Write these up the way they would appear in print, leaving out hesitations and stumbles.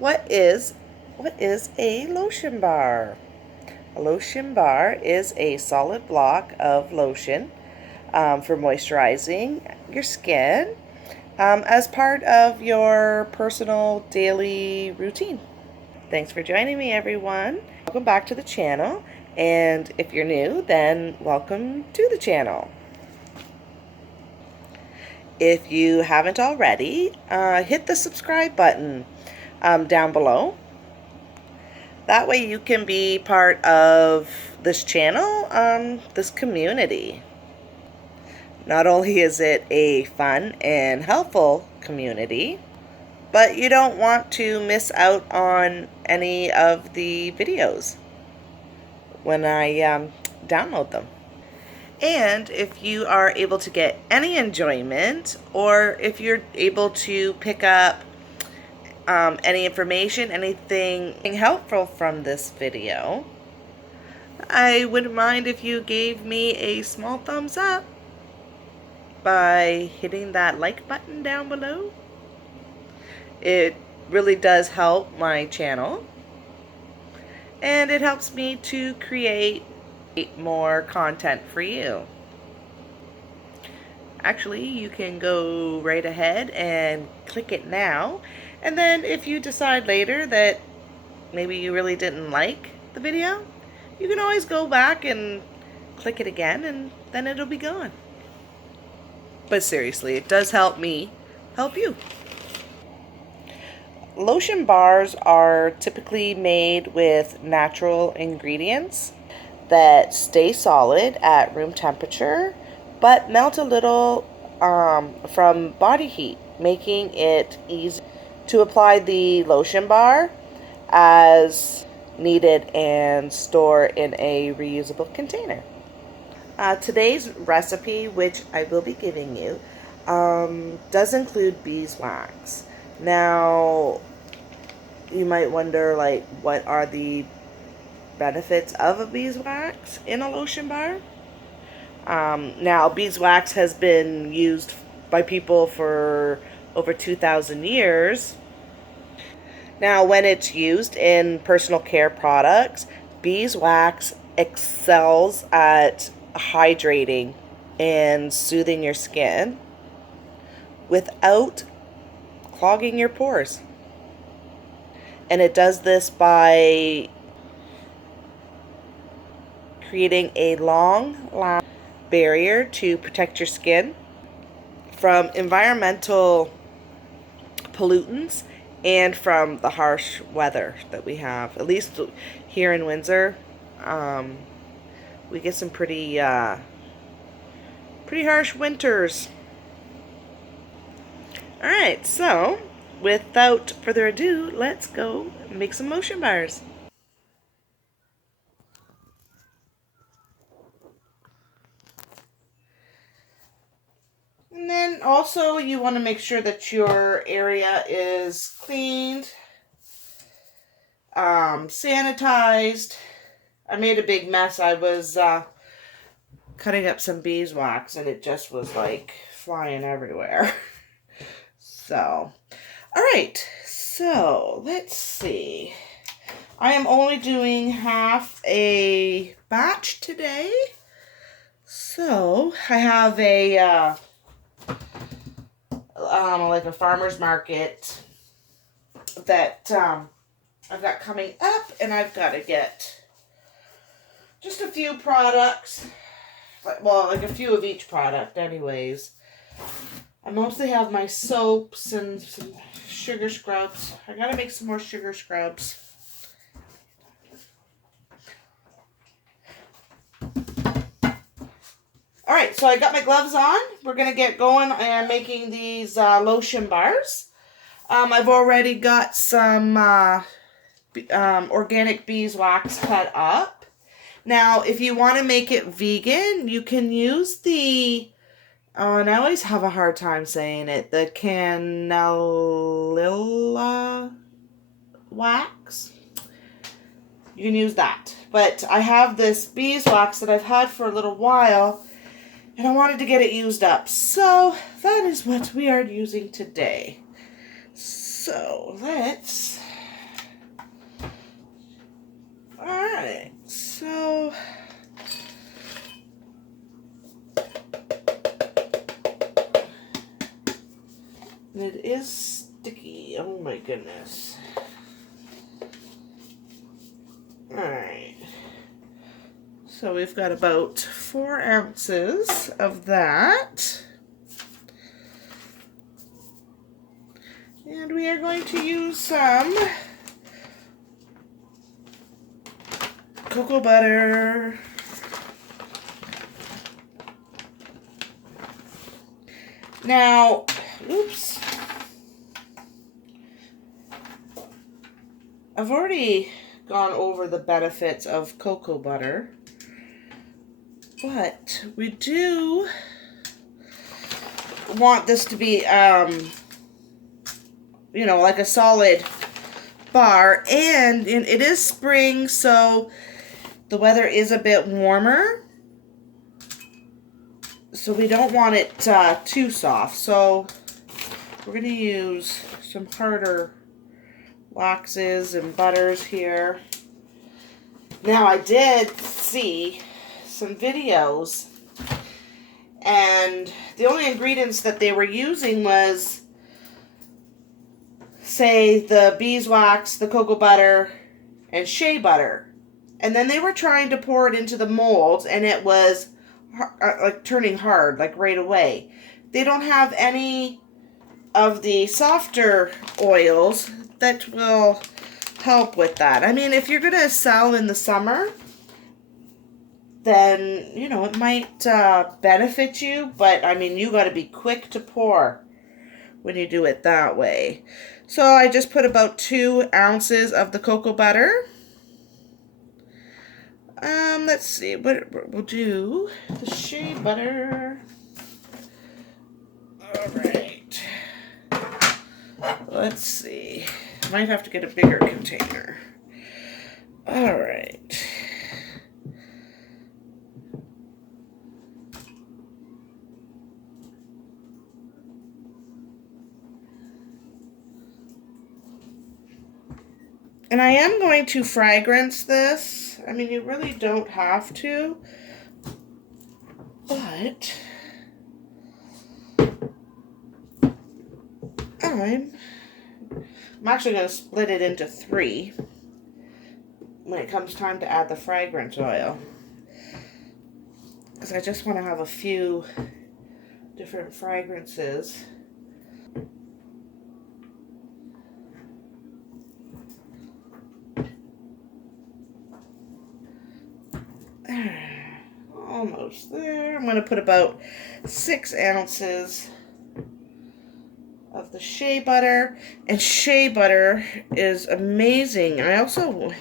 What is a lotion bar? A lotion bar is a solid block of lotion for moisturizing your skin as part of your personal daily routine. Thanks for joining me, everyone. Welcome back to the channel, and if you're new, then welcome to the channel. If you haven't already, hit the subscribe button down below. That way you can be part of this channel, this community. Not only is it a fun and helpful community, but you don't want to miss out on any of the videos when I download them. And if you are able to get any enjoyment, or if you're able to pick up any information, anything helpful from this video, I wouldn't mind if you gave me a small thumbs up by hitting that like button down below. It really does help my channel, and it helps me to create more content for you. Actually, you can go right ahead and click it now, and then if you decide later that maybe you really didn't like the video, you can always go back and click it again, and then it'll be gone. But seriously, it does help me help you. Lotion bars are typically made with natural ingredients that stay solid at room temperature but melt a little from body heat, making it easy to apply the lotion bar as needed and store in a reusable container. Today's recipe, which I will be giving you, does include beeswax. Now, you might wonder, like, what are the benefits of a beeswax in a lotion bar? Now, beeswax has been used by people for over 2,000 years. Now, when it's used in personal care products, beeswax excels at hydrating and soothing your skin without clogging your pores. And it does this by creating a long-lasting barrier to protect your skin from environmental pollutants and from the harsh weather that we have. At least here in Windsor, we get some pretty harsh winters. Alright, so without further ado, let's go make some lotion bars. And then also you want to make sure that your area is cleaned, sanitized. I made a big mess. I was cutting up some beeswax and it just was like flying everywhere. So, alright, so let's see. I am only doing half a batch today. So, I have a like a farmer's market that I've got coming up, and I've got to get just a few products, well, like a few of each product anyways. I mostly have my soaps and some sugar scrubs. I gotta make some more sugar scrubs. Alright, so I got my gloves on. We're going to get going and making these lotion bars. I've already got some organic beeswax cut up. Now, if you want to make it vegan, you can use the, and I always have a hard time saying it, the cannella wax. You can use that. But I have this beeswax that I've had for a little while, and I wanted to get it used up. So that is what we are using today. So let's Alright, so it is sticky. Oh my goodness. Alright. So we've got about 4 ounces of that. And we are going to use some cocoa butter. Now, oops. I've already gone over the benefits of cocoa butter, but we do want this to be, you know, like a solid bar, and it is spring, so the weather is a bit warmer, so we don't want it too soft. So we're going to use some harder waxes and butters here. Now, I did see some videos, and the only ingredients that they were using was, say, the beeswax, the cocoa butter, and shea butter. And then they were trying to pour it into the molds, and it was like turning hard, like right away. They don't have any of the softer oils that will help with that. I mean, if you're going to sell in the summer, then, you know, it might benefit you, but I mean, you got to be quick to pour when you do it that way. So I just put about 2 ounces of the cocoa butter. Let's see, what we'll do, the shea butter. All right. Let's see. Might have to get a bigger container. All right. And I am going to fragrance this. I mean, you really don't have to, but I'm actually going to split it into 3 when it comes time to add the fragrance oil, because I just want to have a few different fragrances. Almost there. I'm going to put about 6 ounces of the shea butter. And shea butter is amazing. I also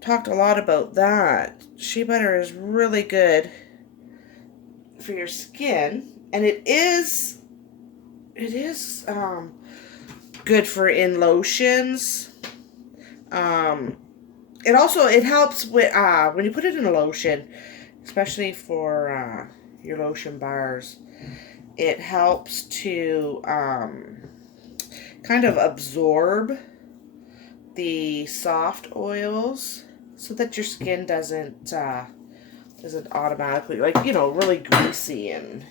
talked a lot about that. Shea butter is really good for your skin. And it is good for in lotions. It helps with when you put it in a lotion, especially for your lotion bars. It helps to kind of absorb the soft oils so that your skin doesn't automatically, like, you know, really greasy and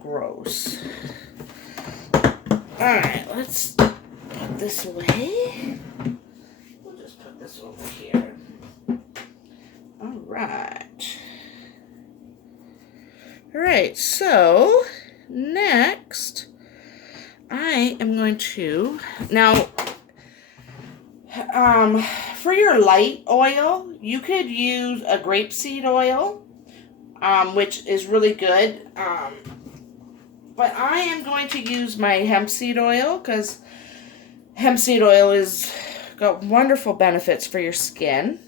gross. Alright, let's put this away. We'll just put this over here. Alright. Alright, so next I am going to, now, for your light oil, you could use a grapeseed oil, which is really good. But I am going to use my hemp seed oil, because hemp seed oil is got wonderful benefits for your skin.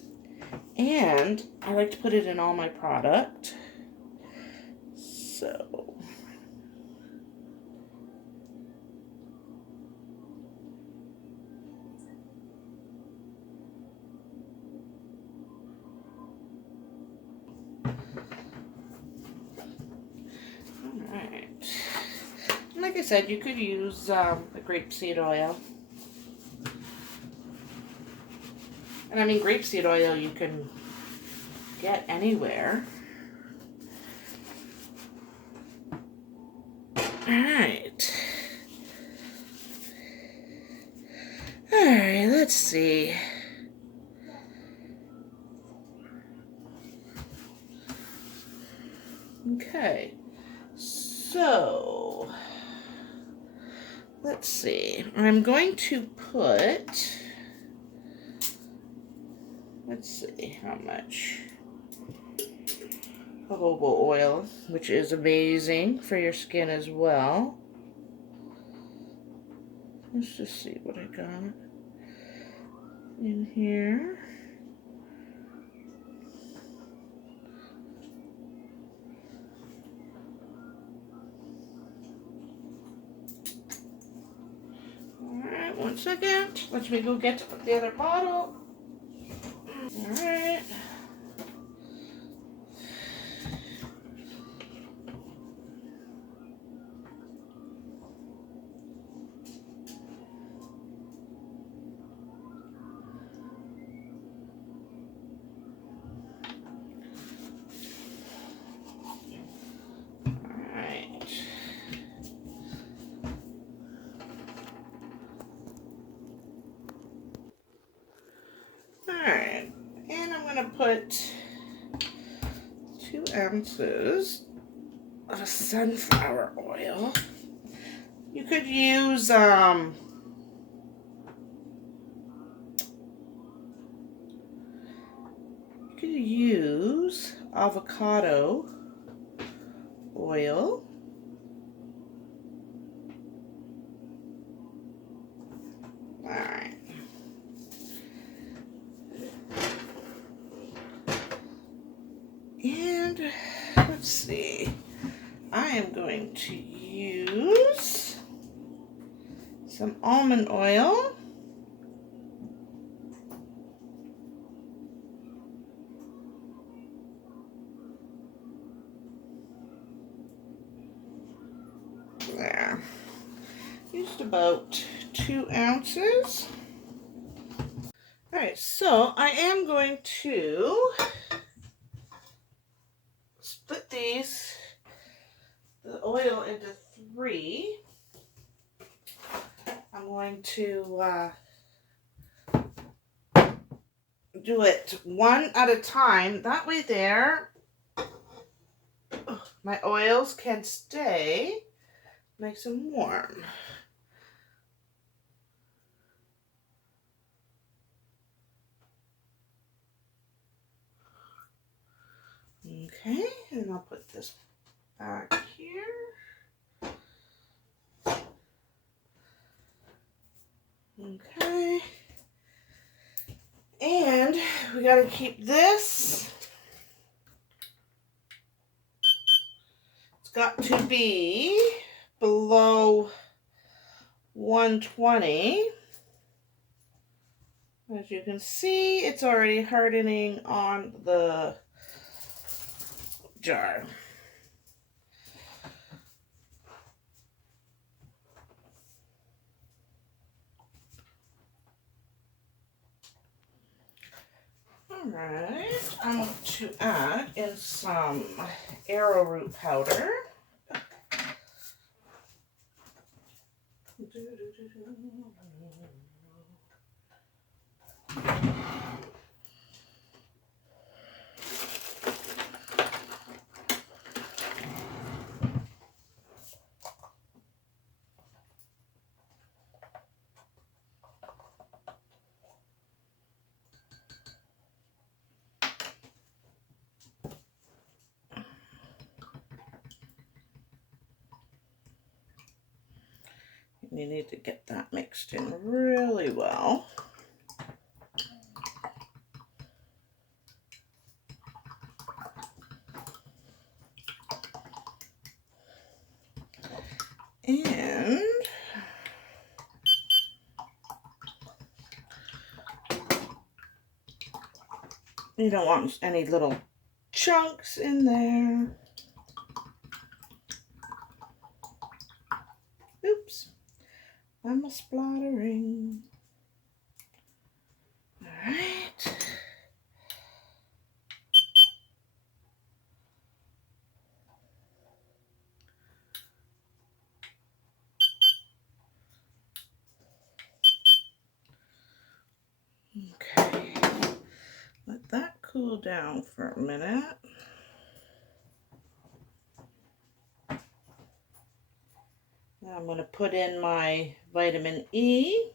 And I like to put it in all my product. So alright. Like I said, you could use the grapeseed oil. And I mean, grapeseed oil you can get anywhere. Alright. Alright, let's see. Okay. So, let's see. I'm going to put, let's see how much jojoba oil, which is amazing for your skin as well. Let's just see what I got in here. Alright, 1 second. Let me go get the other bottle. Alright. Alright, and I'm going to put 2 ounces of sunflower oil. You could use, you could use avocado oil. Alright. And let's see, I am going to use some almond oil. There. Used about 2 ounces. Alright, so I am going to split the oil into 3. I'm going to do it one at a time. That way there, my oils can stay nice and warm. Okay, and I'll put this back here. Okay. And we got to keep this. It's got to be below 120. As you can see, it's already hardening on the jar. Alright, I'm going to add in some arrowroot powder. You need to get that mixed in really well. And you don't want any little chunks in there. Oops, I'm a splattering. All right. Okay, let that cool down for a minute. Now I'm going to put in my vitamin E,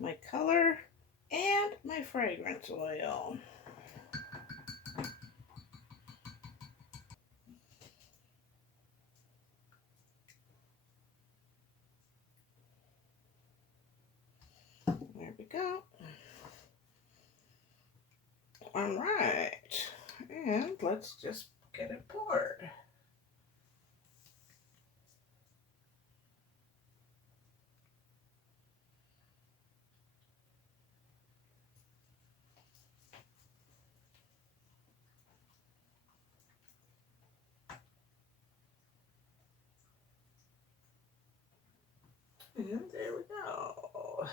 my color, and my fragrance oil. There we go. All right, and let's just get it poured. And there we go.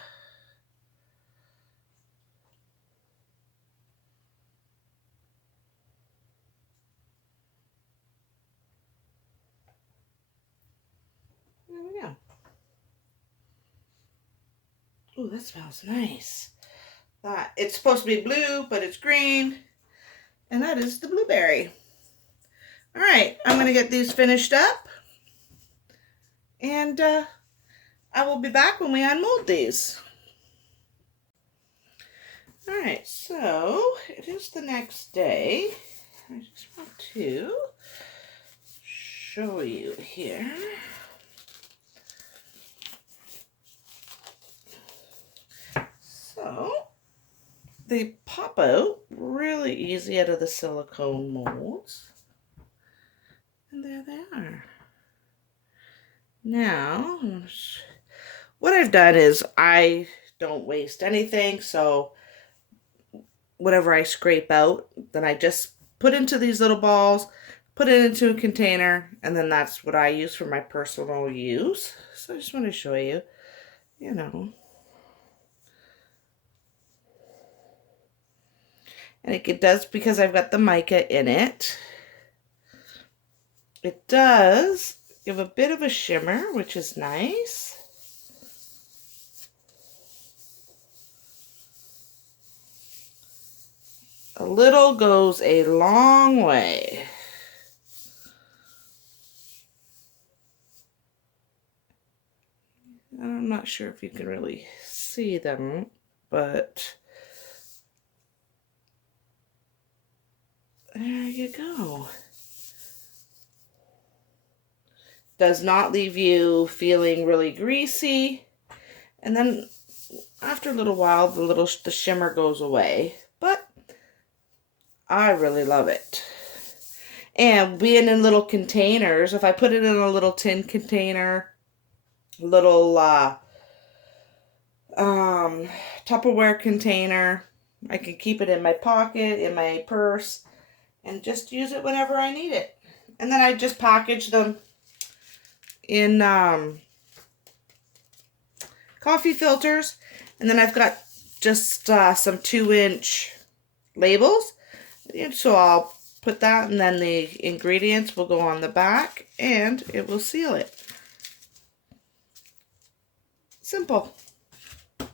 There we go. Oh, that smells nice. It's supposed to be blue, but it's green. And that is the blueberry. All right, I'm going to get these finished up. And I will be back when we unmold these. All right, so it is the next day. I just want to show you here. So they pop out really easy out of the silicone molds. And there they are. Now, what I've done is I don't waste anything, so whatever I scrape out, then I just put into these little balls, put it into a container, and then that's what I use for my personal use. So I just want to show you, you know. And it does, because I've got the mica in it, it does give a bit of a shimmer, which is nice. A little goes a long way. I'm not sure if you can really see them, but there you go. Does not leave you feeling really greasy. And then after a little while, the shimmer goes away. But I really love it. And being in little containers, if I put it in a little tin container, little Tupperware container, I can keep it in my pocket, in my purse, and just use it whenever I need it. And then I just package them in coffee filters, and then I've got just some 2-inch labels, and so I'll put that, and then the ingredients will go on the back and it will seal it. Simple.